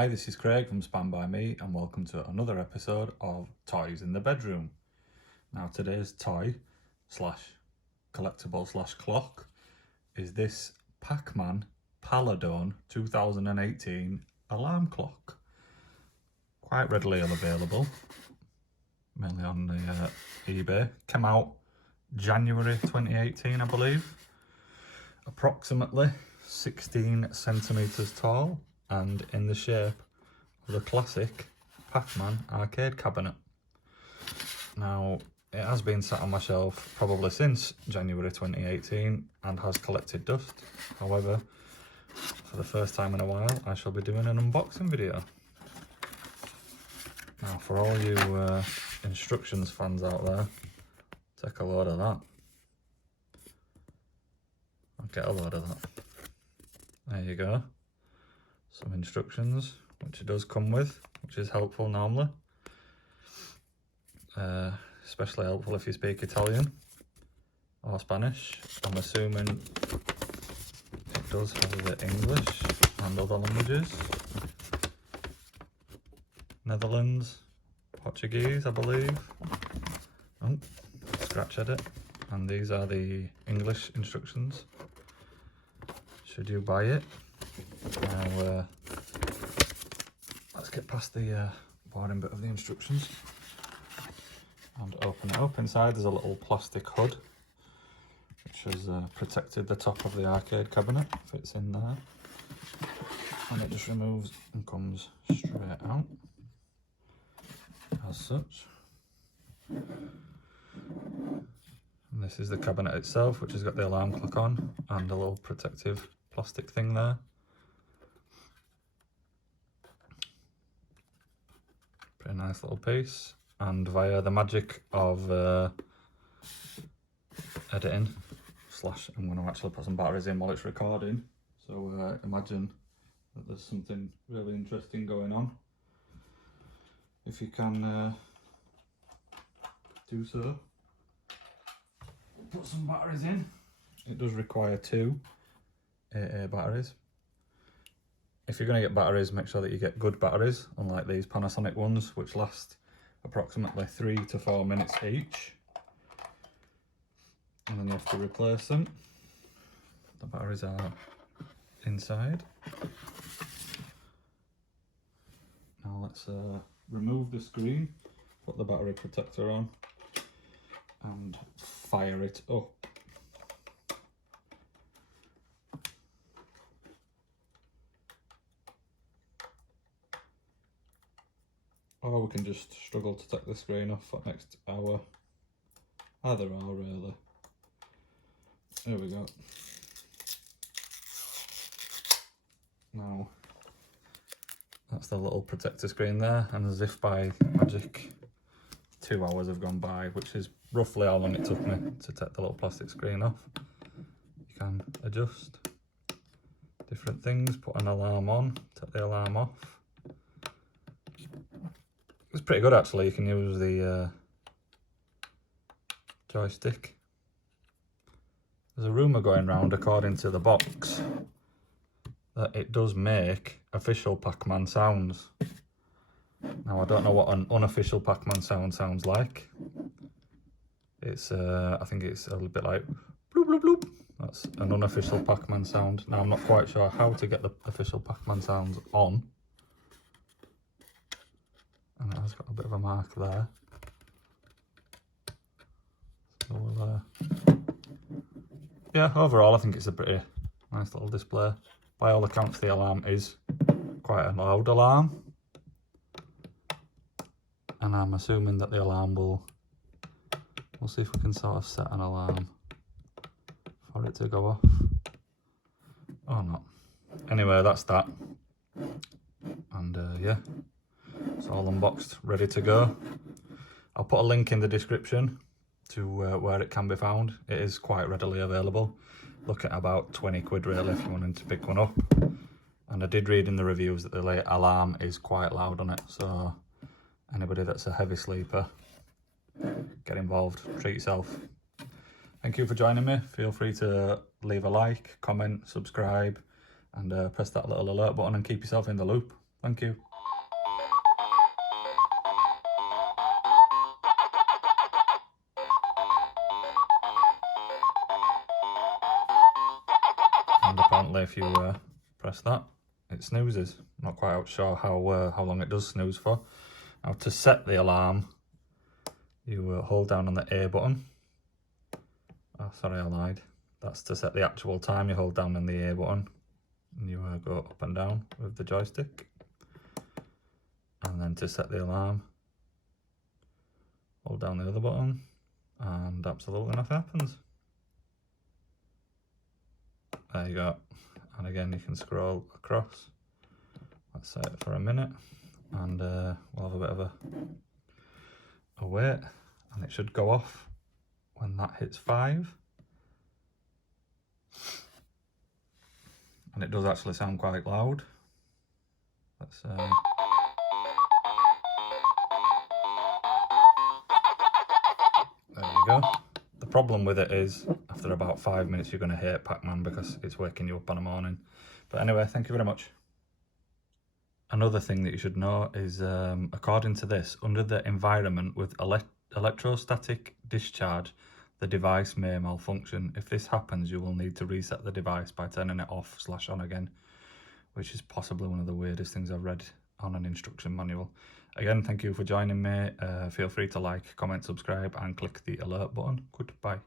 Hi, this is Craig from Spam by Me and welcome to another episode of Toys in the Bedroom. Now today's toy slash collectible slash clock is this Pac Man Paladone 2018 alarm clock. Quite readily available, mainly on the eBay. Came out January 2018 I believe. Approximately 16 centimetres tall and in the shape of the classic Pac Man arcade cabinet. Now, it has been sat on my shelf probably since January 2018 and has collected dust. However, for the first time in a while, I shall be doing an unboxing video. Now, for all you instructions fans out there, take a load of that. I'll get a load of that. There you go. Some instructions, which it does come with, which is helpful normally. Especially helpful if you speak Italian or Spanish. I'm assuming it does have the English and other languages. Netherlands, Portuguese, I believe. Oh, scratch edit. And these are the English instructions. Should you buy it? Now, let's get past the boring bit of the instructions and open it up. Inside there's a little plastic hood which has protected the top of the arcade cabinet, fits in there, and it just removes and comes straight out as such. And this is the cabinet itself, which has got the alarm clock on and a little protective plastic thing there. Pretty nice little piece, and via the magic of editing slash I'm going to actually put some batteries in while it's recording, so imagine that there's something really interesting going on. If you can do so, put some batteries in. It does require two AA batteries. If you're going to get batteries, make sure that you get good batteries, unlike these Panasonic ones, which last approximately 3 to 4 minutes each. And then you have to replace them. The batteries are inside. Now let's remove the screen, put the battery protector on, and fire it up. Or we can just struggle to take the screen off for the next hour. Either or, really. There we go. Now, that's the little protector screen there, and as if by magic, 2 hours have gone by, which is roughly how long it took me to take the little plastic screen off. You can adjust different things, put an alarm on, take the alarm off. It's pretty good actually. You can use the joystick. There's a rumour going round, according to the box, that it does make official Pac Man sounds. Now I don't know what an unofficial Pac Man sound sounds like. It's I think it's a little bit like bloop bloop bloop. That's an unofficial Pac Man sound. Now I'm not quite sure how to get the official Pac Man sounds on. And it has got a bit of a mark there. So we'll, yeah, overall I think it's a pretty nice little display. By all accounts the alarm is quite a loud alarm. And I'm assuming that the alarm will, we'll see if we can sort of set an alarm for it to go off. Or not. Anyway, that's that. And yeah. It's all unboxed, ready to go. I'll put a link in the description to where it can be found. It is quite readily available. Look at about 20 quid really if you wanted to pick one up. And I did read in the reviews that the alarm is quite loud on it, so anybody that's a heavy sleeper, get involved, treat yourself. Thank you for joining me. Feel free to leave a like, comment, subscribe, and press that little alert button and keep yourself in the loop. Thank you. And apparently if you press that, it snoozes. Not quite sure how long it does snooze for. Now to set the alarm, you hold down on the A button. Oh, sorry, I lied. That's to set the actual time. You hold down on the A button and you go up and down with the joystick. And then to set the alarm, hold down the other button and absolutely nothing happens. There you go. And again, you can scroll across. Let's set it for a minute and we'll have a bit of a wait, and it should go off when that hits 5. And it does actually sound quite loud. Let's there you go. The problem with it is after about 5 minutes you're going to hate Pac Man because it's waking you up in the morning. But anyway, thank you very much. Another thing that you should know is according to this, under the environment with electrostatic discharge, the device may malfunction. If this happens, you will need to reset the device by turning it off/on again, which is possibly one of the weirdest things I've read on an instruction manual. Again, thank you for joining me. Feel free to like, comment, subscribe and click the alert button. Goodbye.